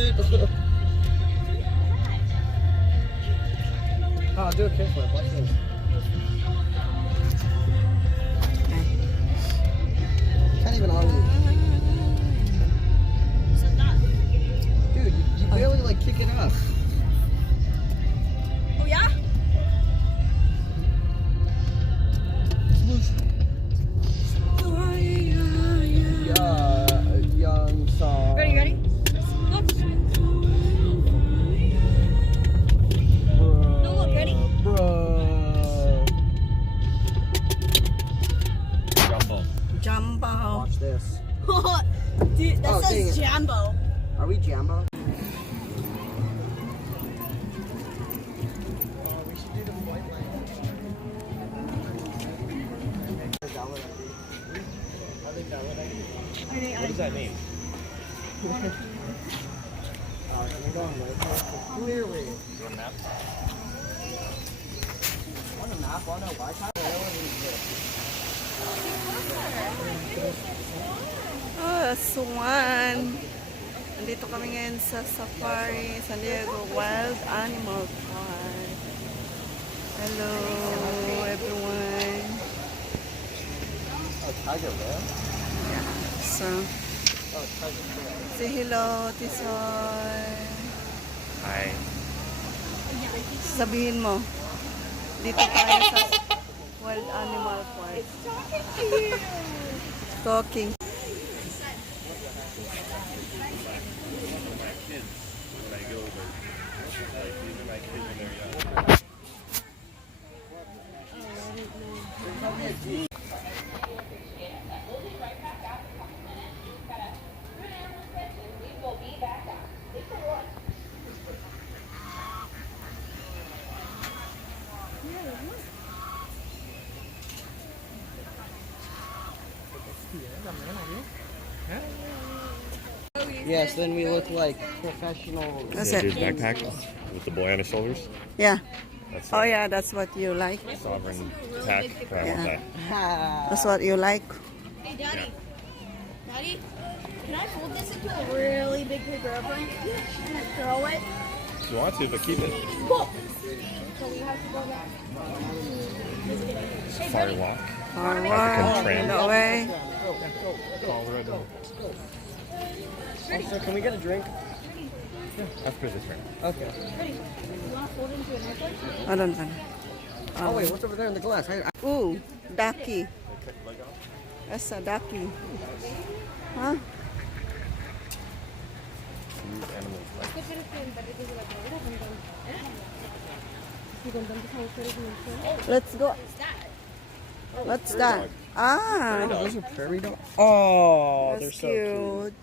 it. Oh, do a kickflip. Watch this. Can't even ollie. Dude, you barely like kick it up. Oh yeah? Young song. Ready, ready? Look. No, look, ready? Bro. Jumbo. Watch this. Dude, that Oh, dang says it. Jambo. Are we Jambo? What does that mean? Clearly. You want a map? Want a map on a Wi-Fi? Oh, Swan. Nandito kami ngayon sa Safari San Diego Wild Animal Park. Hello, everyone. Oh, Tiger Bear? So, Oh, Tiger Bear. say hello, Tisoy. Hi. Sabihin mo, dito tayo sa Wild Animal Park. Talking. Yes, then we look like professional. That's Dude's it. backpack with the boy on his shoulders. Yeah. That's Oh yeah, that's what you like. sovereign pack. I want that. That's what you like. Hey, Daddy. Daddy, can I fold this into a really big paper airplane and throw it? If you want to, but keep it. Cool. So we have to go back. Safari walk. Forward, tram. and away. Colorado. So can we get a drink? After the turn. Okay. Ready? You want to fold it into an airplane? I don't know. Oh wait, what's over there in the glass? Ooh, ducky. That's a ducky. Huh? Use animals like Let's go. What's that? Ah, Those are prairie dogs. Oh, they're that's so cute.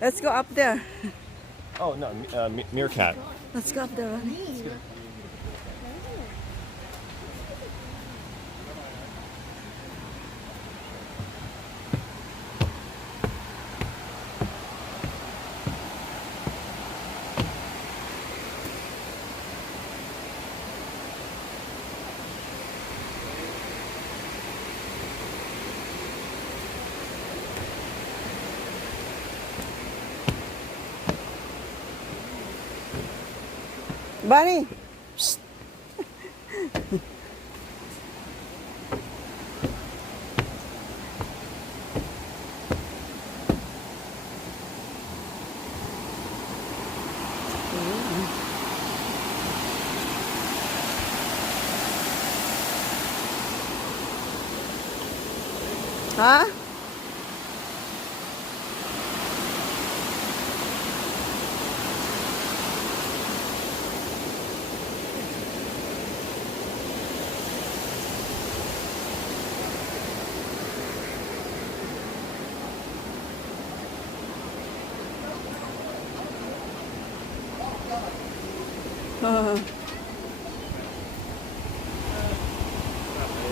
Let's go up there. Oh no, meerkat. Let's go up there, Ronnie. Bunny. Psst. Huh?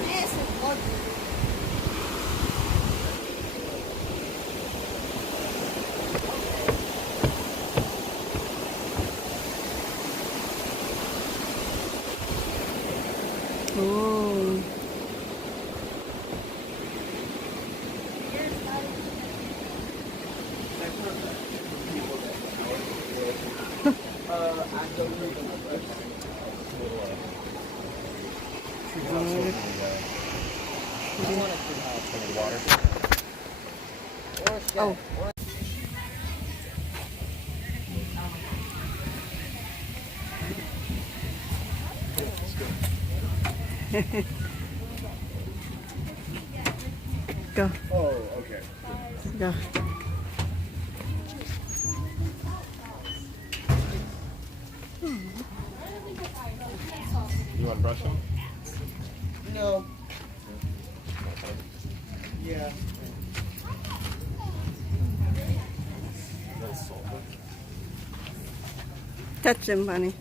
This is ugly. Oh. Oh. Go. Oh, okay. Go. You want to brush him? No. Yeah. That's sulfur. Touch them, honey.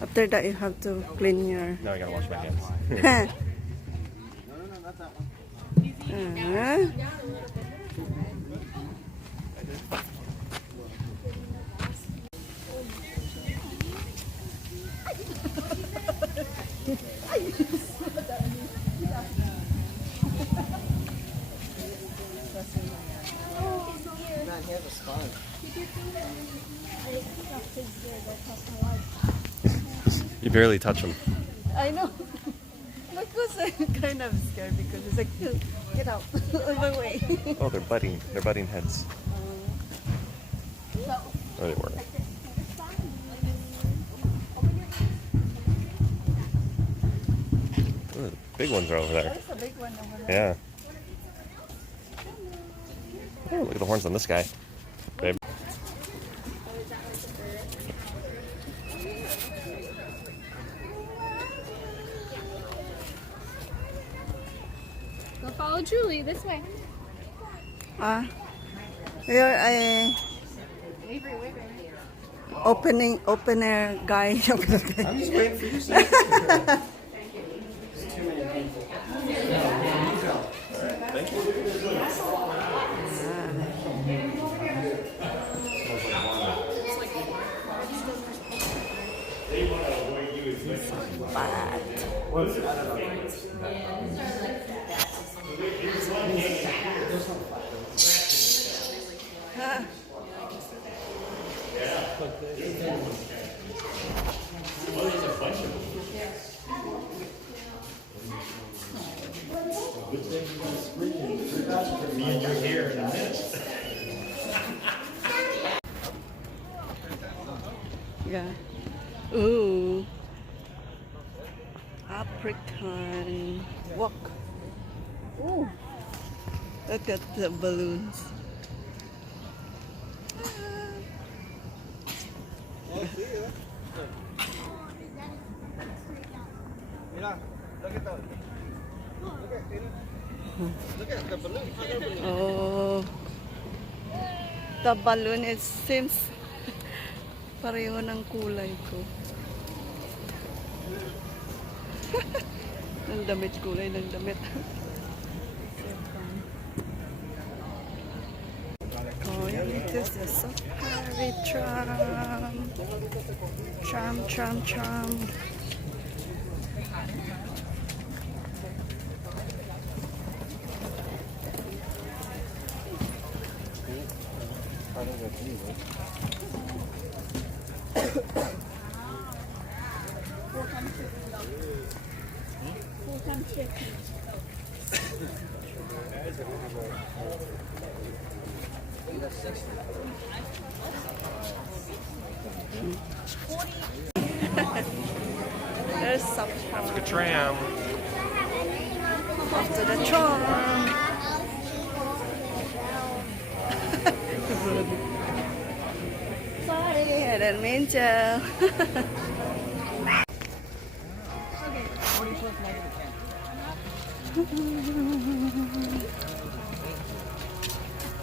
After that, you have to clean your. Now I gotta wash my hands. No, not that one. Man, he has a sponge. You barely touch him. I know. Because I'm kind of scared because it's like, get out of my way. Oh, they're budding. They're budding heads. Oh, they were. Ooh, the big ones are over there. There's a big one over there. Yeah. Oh, look at the horns on this guy. Babe. Go follow Julie this way. You're a open air guy. I'm just waiting for you to say it. There's too many people. No, you go. Thank you. Yeah. Ooh. African walk. Ooh. Look at the balloons. Mira, look at those. Look at the balloon. Oh. The balloon, it seems pareho ng kulay ko. Ng damit, kulay ng damit. Going to the safari tram. Tram. There's some That's a good tram. off to the tram. Sorry, I didn't mean to.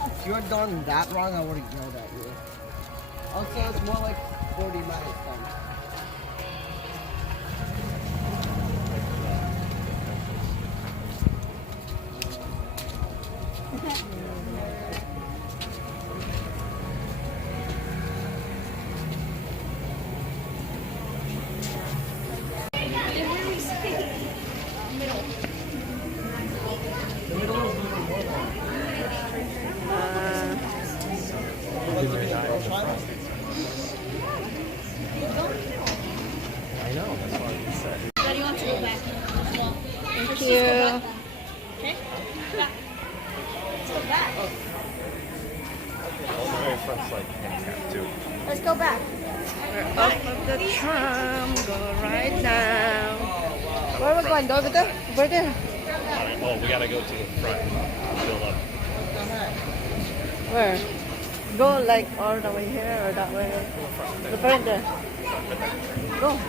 If you had gone that wrong, I would have yelled at you. Also, it's more like 40 miles then. you. Okay? Back. Let's go back. All the very front's like handicapped too. Let's go back. We're off of the tram. Go right now. Where are we going? Over there? Over there. Alright, oh, we gotta go to the front. Build up. Where? Go like all the way here or that way? The front there. Go.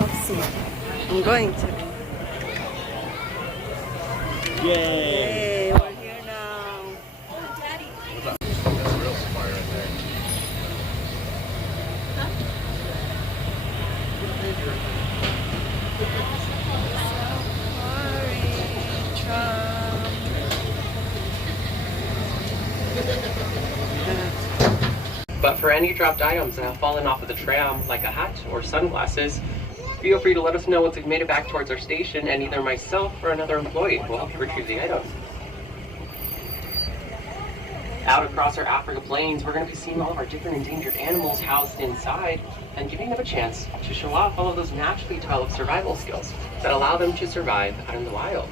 Let's see. I'm going to. Yay! Yay, we're here now. That's a real safari right there. But for any dropped items that have fallen off of the tram, like a hat or sunglasses, feel free to let us know once we've made it back towards our station, and either myself or another employee will help you retrieve the items. Out across our Africa plains, we're going to be seeing all of our different endangered animals housed inside and giving them a chance to show off all of those naturally developed survival skills that allow them to survive out in the wild.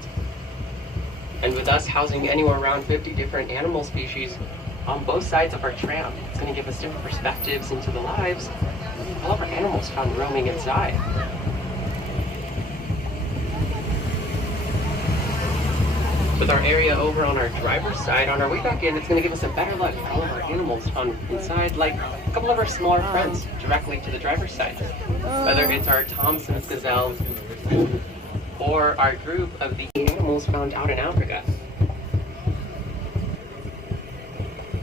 And with us housing anywhere around 50 different animal species on both sides of our tram, it's going to give us different perspectives into the lives of all of our animals found roaming inside. With our area over on our driver's side, on our way back in, it's going to give us a better look at all of our animals found inside, like a couple of our smaller friends directly to the driver's side. Whether it's our Thompson's gazelle or our group of the animals found out in Africa.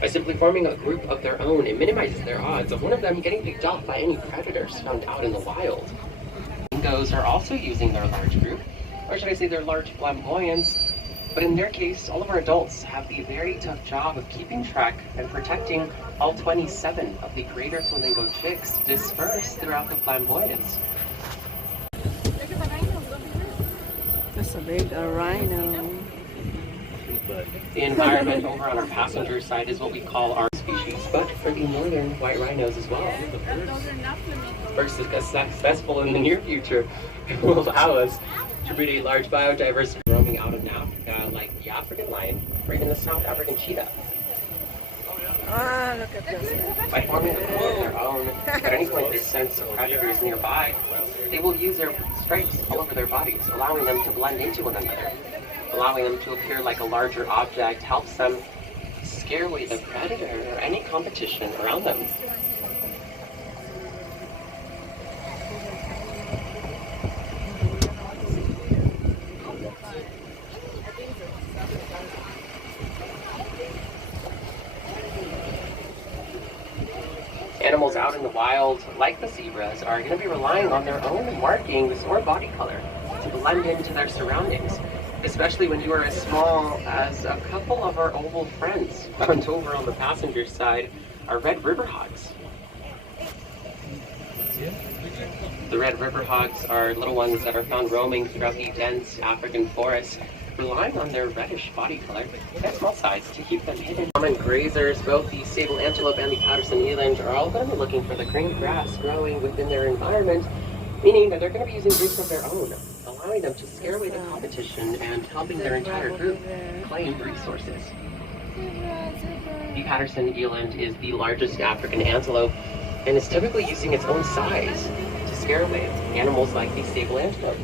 By simply forming a group of their own, it minimizes their odds of one of them getting picked off by any predators found out in the wild. Dingoes are also using their large group, or should I say their large flamboyance, but in their case, all of our adults have the very tough job of keeping track and protecting all 27 of the greater flamingo chicks dispersed throughout the flamboyance. That's a big rhino. The environment over on our passenger side is what we call our species, but for the northern white rhinos as well. First, successful in the near future will allow us to breed a large biodiversity roaming out of Africa, like the African lion or even the South African cheetah. Ah, look at this. By forming a group of their own, at any point they sense predators nearby, they will use their stripes all over their bodies, allowing them to blend into one another. Allowing them to appear like a larger object helps them scare away the predator or any competition around them. Animals out in the wild, like the zebras, are going to be relying on their own markings or body color to blend into their surroundings, especially when you are as small as a couple of our oval friends. Found over on the passenger side are red river hogs. The red river hogs are little ones that are found roaming throughout the dense African forest, relying on their reddish body color and small size to keep them hidden. Common grazers, both the sable antelope and the Patterson eland, are all going to be looking for the green grass growing within their environment, meaning that they're going to be using groups of their own, allowing them to scare away the competition and helping their entire group claim resources. The Patterson eland is the largest African antelope and is typically using its own size to scare away animals like the sable antelope.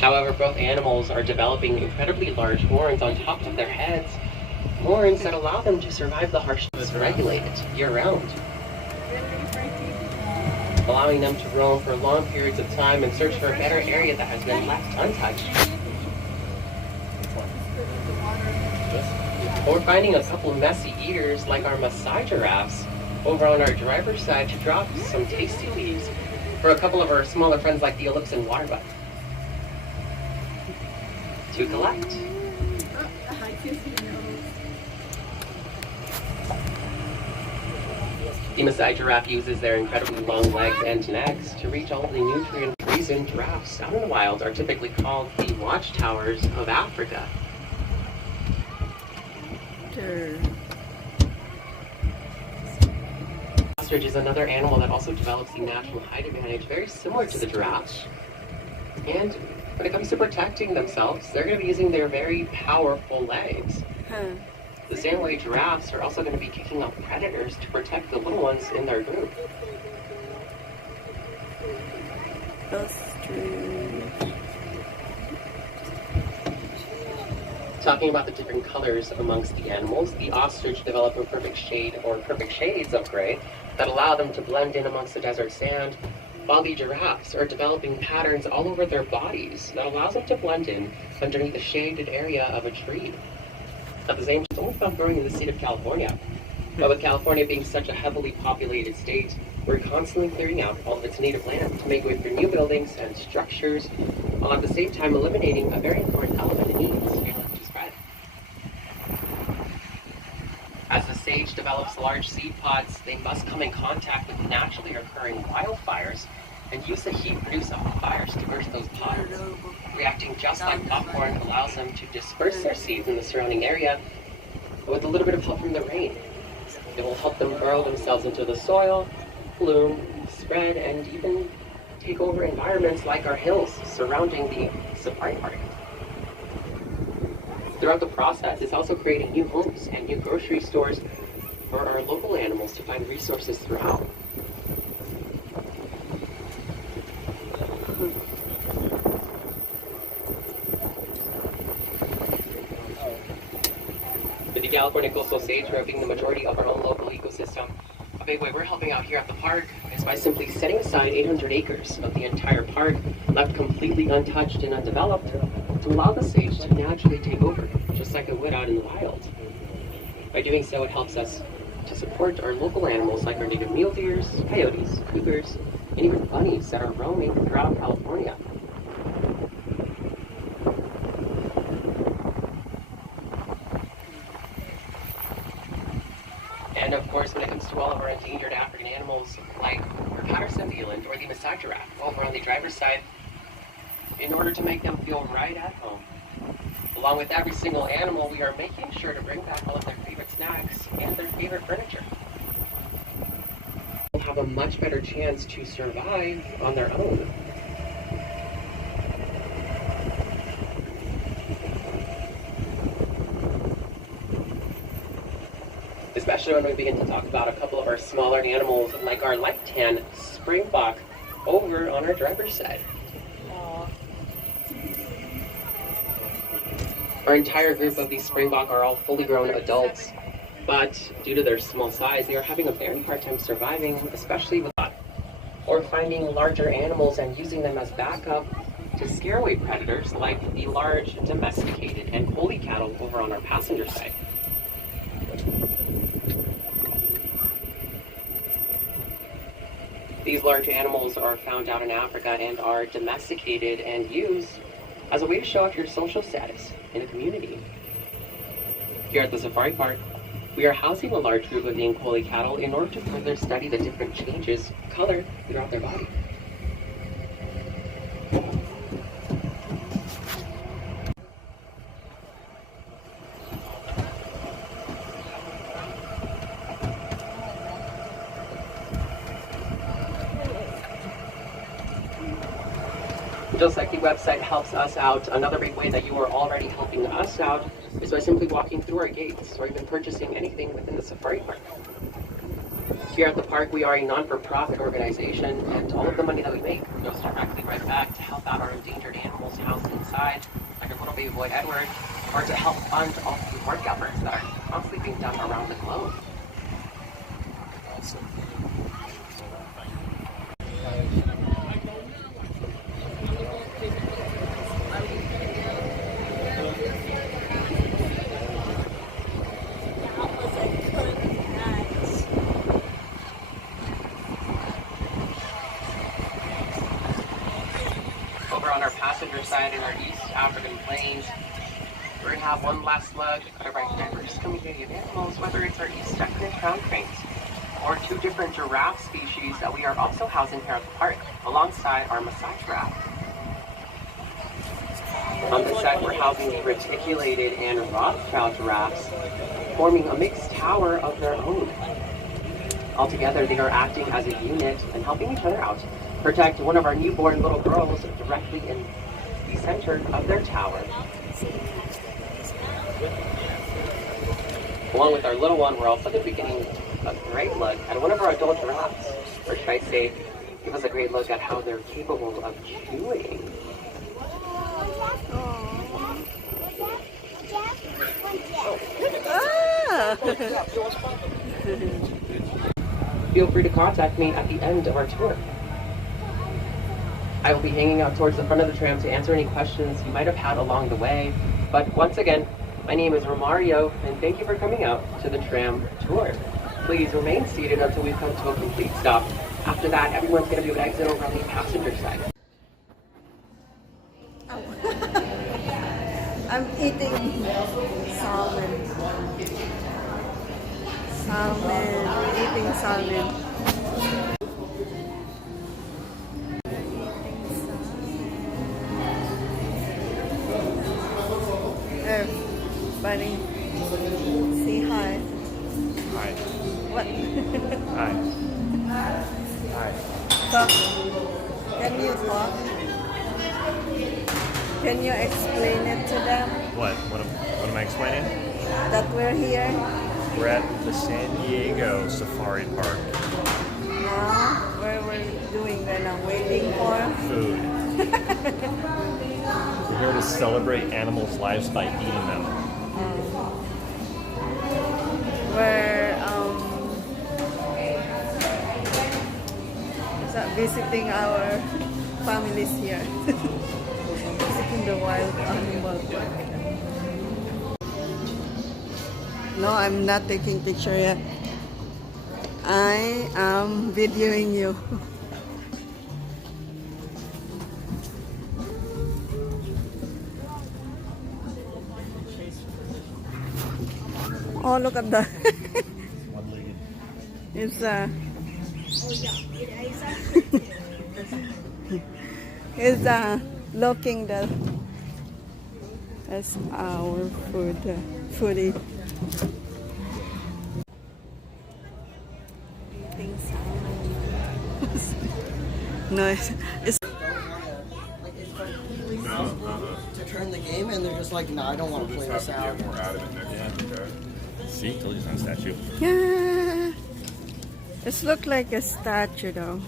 However, both animals are developing incredibly large horns on top of their heads, horns that allow them to survive the harshness regulated year-round, allowing them to roam for long periods of time and search for a better area that has been left untouched. Or finding a couple of messy eaters like our Maasai giraffes over on our driver's side to drop some tasty leaves for a couple of our smaller friends like the Ellipsan waterbuck to collect. The Maasai giraffe uses their incredibly long legs and necks to reach all of the nutrient lions and giraffes out in the wild are typically called the watchtowers of Africa. Ostrich is another animal that also develops the natural height advantage, very similar to the giraffe. And when it comes to protecting themselves, they're going to be using their very powerful legs. The same way giraffes are also going to be kicking off predators to protect the little ones in their group. Talking about the different colors amongst the animals, the ostrich develop a perfect shade or perfect shades of gray that allow them to blend in amongst the desert sand, while the giraffes are developing patterns all over their bodies that allows them to blend in underneath the shaded area of a tree. At the same time, it's only found growing in the state of California. But with California being such a heavily populated state, we're constantly clearing out all of its native land to make way for new buildings and structures, while at the same time eliminating a very important element it needs to spread. As the sage develops large seed pods, they must come in contact with naturally occurring wildfires and use the heat produced off the fires to burst those pods. Reacting just like popcorn allows them to disperse their seeds in the surrounding area, but with a little bit of help from the rain. It will help them burrow themselves into the soil, bloom, spread, and even take over environments like our hills surrounding the safari park. Throughout the process, it's also creating new homes and new grocery stores for our local animals to find resources throughout. With the California coastal sage being the majority of our own local ecosystem, a big way we're helping out here at the park is by simply setting aside 800 acres of the entire park, left completely untouched and undeveloped, to allow the sage to naturally take over, just like it would out in the wild. By doing so, it helps us to support our local animals like our native mule deers, coyotes, cougars, and even bunnies that are roaming throughout California. And of course, when it comes to all of our endangered African animals, like our Patterson eland or the Maasai giraffe over on the driver's side, in order to make them feel right at home. Along with every single animal, we are making sure to bring back all of their favorite snacks and their favorite furniture. They'll have a much better chance to survive on their own. Especially when we begin to talk about a couple of our smaller animals like our light tan springbok over on our driver's side. Our entire group of these springbok are all fully grown adults, but due to their small size, they are having a very hard time surviving, especially with or finding larger animals and using them as backup to scare away predators like the large domesticated and woolly cattle over on our passenger side. These large animals are found out in Africa and are domesticated and used as a way to show off your social status in a community. Here at the safari park, we are housing a large group of the Nkoli cattle in order to further study the different changes of color throughout their body. Just like the website helps us out, another big way that you are already helping us out is by simply walking through our gates or even purchasing anything within the safari park. Here at the park, we are a non-for-profit organization, and all of the money that we make goes directly right back to help out our endangered animals housed inside, like our little baby boy Edward, or to help fund all of the work efforts that are constantly being done around the globe. Over on our passenger side in our East African plains, we're going to have one last look at our diverse community of animals, whether it's our East African crown cranes, or 2 different giraffe species that we are also housing here at the park, alongside our Maasai giraffe. On the set, we're housing the reticulated and Rothschild giraffes, forming a mixed tower of their own. Altogether, they are acting as a unit and helping each other out, protect one of our newborn little girls directly in the center of their tower. Along with our little one, we're also going to be getting a great look at one of our adult giraffes, or should I say, give us a great look at how they're capable of chewing. Ah! Feel free to contact me at the end of our tour. I will be hanging out towards the front of the tram to answer any questions you might have had along the way. But once again, my name is Romario, and thank you for coming out to the tram tour. Please remain seated until we come to a complete stop. After that, everyone's going to do an exit over on the passenger side. I'm eating salmon. Eating salmon. Buddy, say hi. Hi. What? Hi. Hi. Talk. Can you talk? Can you explain it to them What? What am I explaining? that we're here We're at the San Diego Safari Park. now? Where we're doing right now? Waiting for Food. We're here to celebrate animals' lives by eating them. we're visiting our families here. Visiting the wild animal park. No, I'm not taking picture yet. I am videoing you. Oh, look at that. One-legged. It's it's looking that that's our foodie. Eating salmon. No, it's To turn the game, and they're just like, no, I don't want to play this out. See, told you it's not a statue. yeah. It looks like a statue though.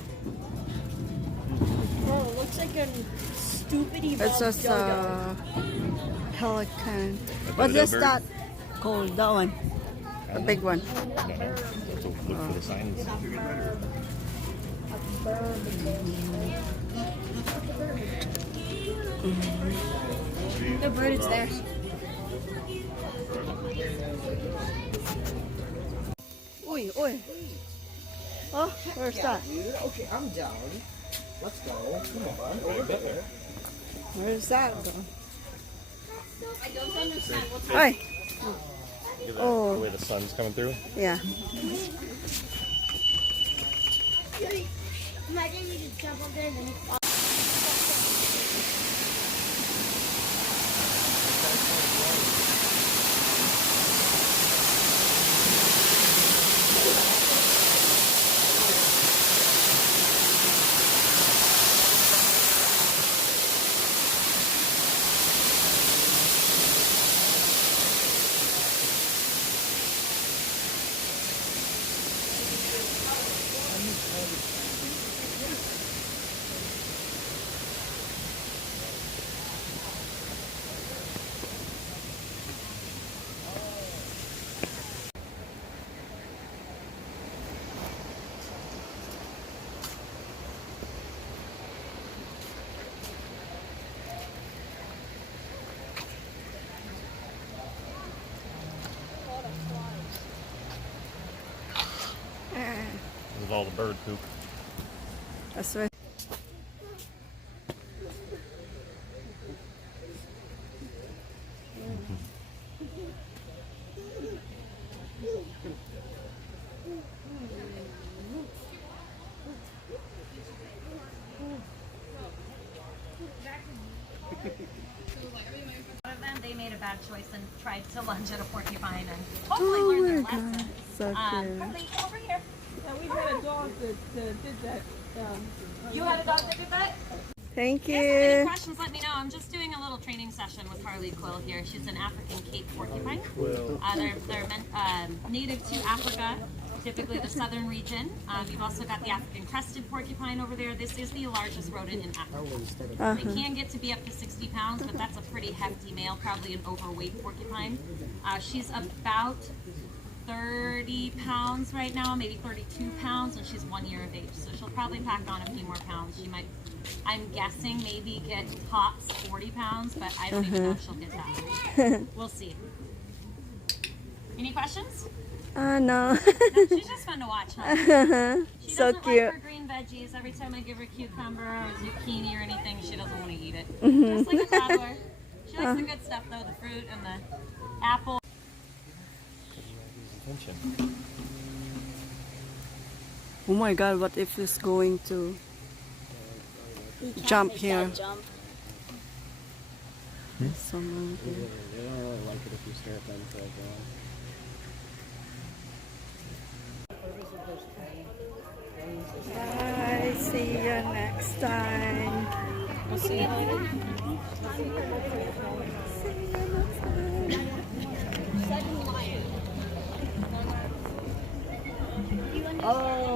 Oh, it looks like a stupid It's just a pelican. What's dodo this bird? that called? That one, the big one. I don't know. Have to look for the signs. The bird is there. Oi, oi. Oh, where's that? Dude, okay, I'm down. Let's go. Come on, over there. Where's that go? I don't understand what's Hey. Look at that, Oh. the way the sun's coming through. Yeah. Imagine you just jump up there and then you fall. With all the bird poop. That's right. bad choice and tried to lunge at a porcupine and hopefully learned their lesson. So cute. Harley, over here. We've had a dog that did that. You had a dog that did that? Thank If you have any you. questions, let me know. I'm just doing a little training session with Harley Quill here. She's an African Cape porcupine. They're native to Africa, typically the southern region. You've also got the African crested porcupine over there. This is the largest rodent in Africa. They can get to be up to 60 pounds, but that's a pretty hefty male, probably an overweight porcupine. She's about 30 pounds right now, maybe 32 pounds, and she's 1 year of age. So she'll probably pack on a few more pounds. She might, I'm guessing, maybe get tops 40 pounds, but I don't even know if she'll get that. We'll see. Any questions? No. No, she's just fun to watch, huh? She So doesn't cute. like her green veggies. Every time I give her cucumber or zucchini or anything, she doesn't want to eat it. Just like a toddler. She likes the good stuff though, the fruit and the apple. Oh my god, what if it's going to jump here? Jump. Someone here. They don't really like it if you stare at them for like Bye. See you next time. We'll see you later. Oh,